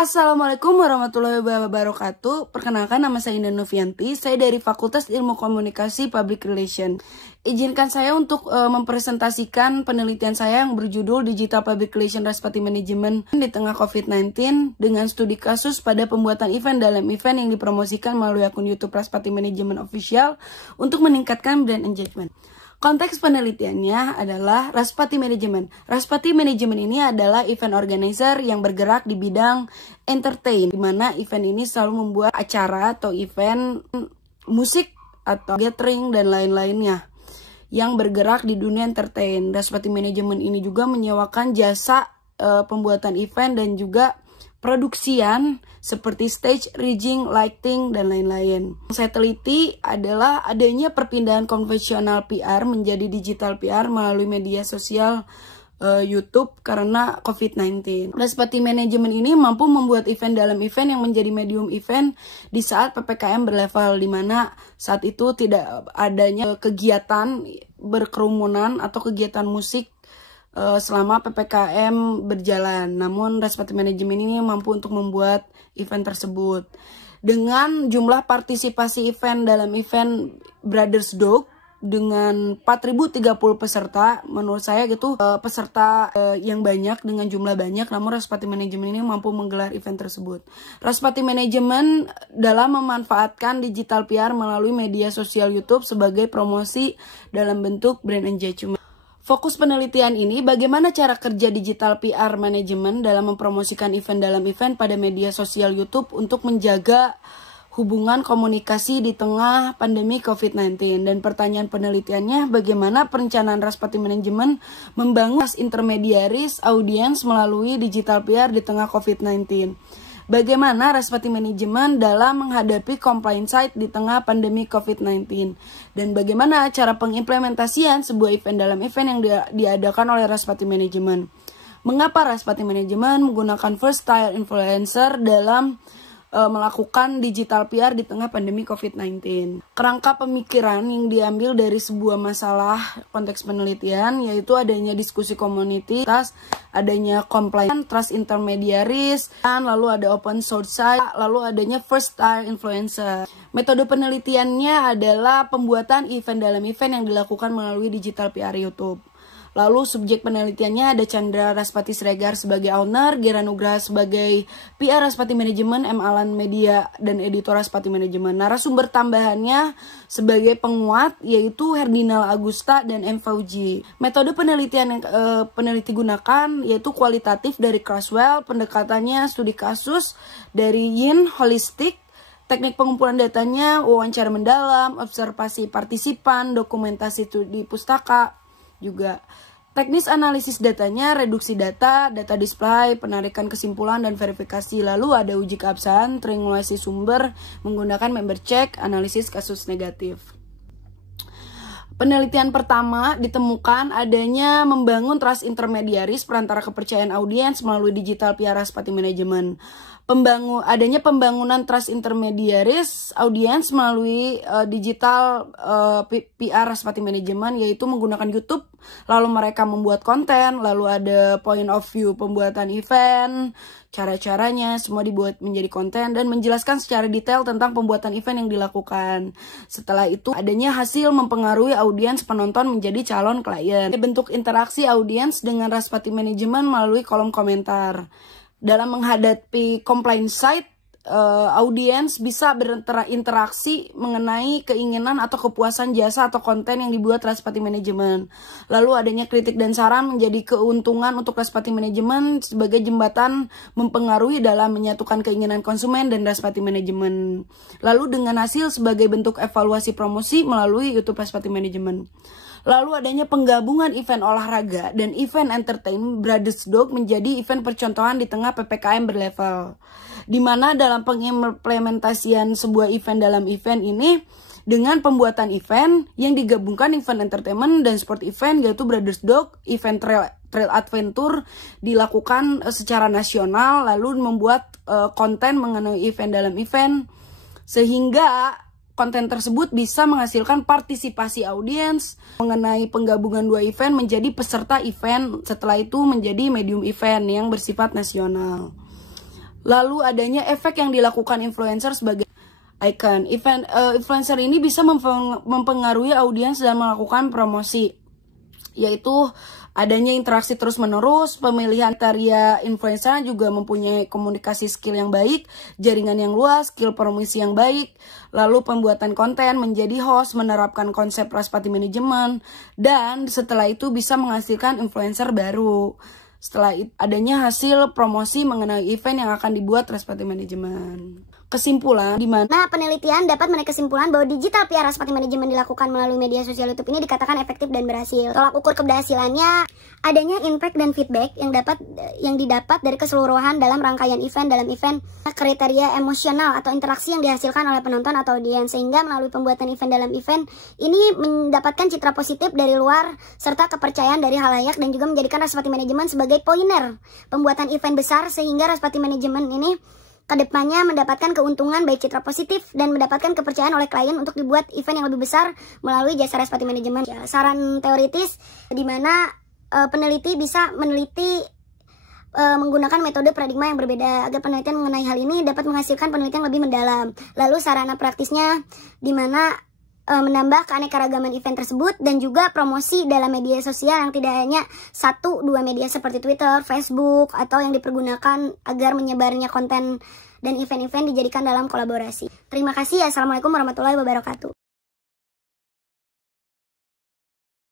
Assalamualaikum warahmatullahi wabarakatuh. Perkenalkan, nama saya Indah Novianti. Saya dari Fakultas Ilmu Komunikasi Public Relation. Izinkan saya untuk mempresentasikan penelitian saya yang berjudul Digital Public Relation Respati Management di tengah COVID-19 dengan studi kasus pada pembuatan event dalam event yang dipromosikan melalui akun YouTube Respati Management Official untuk meningkatkan brand engagement. Konteks penelitiannya adalah Respati Management. Respati Management ini adalah event organizer yang bergerak di bidang entertain, di mana event ini selalu membuat acara atau event musik atau gathering dan lain-lainnya yang bergerak di dunia entertain. Respati Management ini juga menyewakan jasa pembuatan event dan juga produksian seperti stage, rigging, lighting, dan lain-lain. Yang saya teliti adalah adanya perpindahan konvensional PR menjadi digital PR melalui media sosial YouTube karena COVID-19. Respati Management ini mampu membuat event dalam event yang menjadi medium event di saat PPKM berlevel, di mana saat itu tidak adanya kegiatan berkerumunan atau kegiatan musik selama PPKM berjalan. Namun Respati Management ini mampu untuk membuat event tersebut. Dengan jumlah partisipasi event dalam event Brothers Dog dengan 4.030 peserta, menurut saya gitu peserta yang banyak dengan jumlah banyak, namun Respati Management ini mampu menggelar event tersebut. Respati Management dalam memanfaatkan digital PR melalui media sosial YouTube sebagai promosi dalam bentuk brand engagement. Fokus penelitian ini bagaimana cara kerja digital PR manajemen dalam mempromosikan event dalam event pada media sosial YouTube untuk menjaga hubungan komunikasi di tengah pandemi COVID-19. Dan pertanyaan penelitiannya, bagaimana perencanaan Respati Management membangun intermediaris audiens melalui digital PR di tengah COVID-19. Bagaimana Respati Management dalam menghadapi compliance site di tengah pandemi COVID-19. Dan bagaimana cara pengimplementasian sebuah event dalam event yang diadakan oleh Respati Management. Mengapa Respati Management menggunakan first tier influencer dalam melakukan digital PR di tengah pandemi COVID-19. Kerangka pemikiran yang diambil dari sebuah masalah konteks penelitian yaitu adanya diskusi komunitas, adanya compliance, trust intermediaries, dan lalu ada open source site, lalu adanya first tier influencer. Metode penelitiannya adalah pembuatan event dalam event yang dilakukan melalui digital PR YouTube. Lalu subjek penelitiannya ada Chandra Respati Sregar sebagai owner, Gera Nugraha sebagai PR Respati Management, M. Alan Media dan editor Respati Management. Narasumber tambahannya sebagai penguat yaitu Herdinal Agusta dan M. Fauji. Metode penelitian yang peneliti gunakan yaitu kualitatif dari Crasswell, pendekatannya studi kasus dari Yin Holistic, teknik pengumpulan datanya wawancara mendalam, observasi partisipan, dokumentasi di pustaka. Juga teknis analisis datanya, reduksi data, data display, penarikan kesimpulan dan verifikasi. Lalu ada uji keabsahan, triangulasi sumber menggunakan member check, analisis kasus negatif. Penelitian pertama ditemukan adanya membangun trust intermediaries perantara kepercayaan audiens melalui digital PR Respati Management. Adanya pembangunan trust intermediaries audiens melalui digital PR Respati Management yaitu menggunakan YouTube, lalu mereka membuat konten, lalu ada point of view pembuatan event, cara-caranya semua dibuat menjadi konten dan menjelaskan secara detail tentang pembuatan event yang dilakukan. Setelah itu adanya hasil mempengaruhi audiens penonton menjadi calon klien. Bentuk interaksi audiens dengan Respati Management melalui kolom komentar. Dalam menghadapi complaint site, audiens bisa berinteraksi mengenai keinginan atau kepuasan jasa atau konten yang dibuat Respati Management. Lalu adanya kritik dan saran menjadi keuntungan untuk Respati Management sebagai jembatan mempengaruhi dalam menyatukan keinginan konsumen dan Respati Management. Lalu dengan hasil sebagai bentuk evaluasi promosi melalui YouTube Respati Management. Lalu adanya penggabungan event olahraga dan event entertain Brothers Dog menjadi event percontohan di tengah PPKM berlevel. Di mana dalam pengimplementasian sebuah event dalam event ini dengan pembuatan event yang digabungkan event entertainment dan sport event yaitu Brothers Dog, event trail adventure dilakukan secara nasional lalu membuat konten mengenai event dalam event sehingga konten tersebut bisa menghasilkan partisipasi audiens mengenai penggabungan dua event menjadi peserta event, setelah itu menjadi medium event yang bersifat nasional. Lalu adanya efek yang dilakukan influencer sebagai icon. Influencer ini bisa mempengaruhi audiens dan melakukan promosi, yaitu adanya interaksi terus-menerus. Pemilihan kriteria influencer juga mempunyai komunikasi skill yang baik, jaringan yang luas, skill promosi yang baik, lalu pembuatan konten, menjadi host, menerapkan konsep Trust Party Management, dan setelah itu bisa menghasilkan influencer baru. Setelah adanya hasil promosi mengenai event yang akan dibuat Trust Party Management. Kesimpulan di mana penelitian dapat menarik kesimpulan bahwa digital PR Trust Party Management dilakukan melalui media sosial YouTube ini dikatakan efektif dan berhasil. Tolak ukur keberhasilannya adanya impact dan feedback yang didapat dari keseluruhan dalam rangkaian event. Dalam event, kriteria emosional atau interaksi yang dihasilkan oleh penonton atau audiens, sehingga melalui pembuatan event dalam event ini mendapatkan citra positif dari luar serta kepercayaan dari halayak, dan juga menjadikan Trust Party Management sebagai pioneer pembuatan event besar, sehingga Trust Party Management ini kedepannya mendapatkan keuntungan baik citra positif dan mendapatkan kepercayaan oleh klien untuk dibuat event yang lebih besar melalui jasa Trust Party Management. Ya, saran teoritis di mana peneliti bisa meneliti menggunakan metode paradigma yang berbeda agar penelitian mengenai hal ini dapat menghasilkan penelitian lebih mendalam. Lalu sarana praktisnya di mana menambah keanekaragaman event tersebut, dan juga promosi dalam media sosial yang tidak hanya 1-2 media seperti Twitter, Facebook, atau yang dipergunakan agar menyebarnya konten dan event-event dijadikan dalam kolaborasi. Terima kasih. Assalamualaikum warahmatullahi wabarakatuh.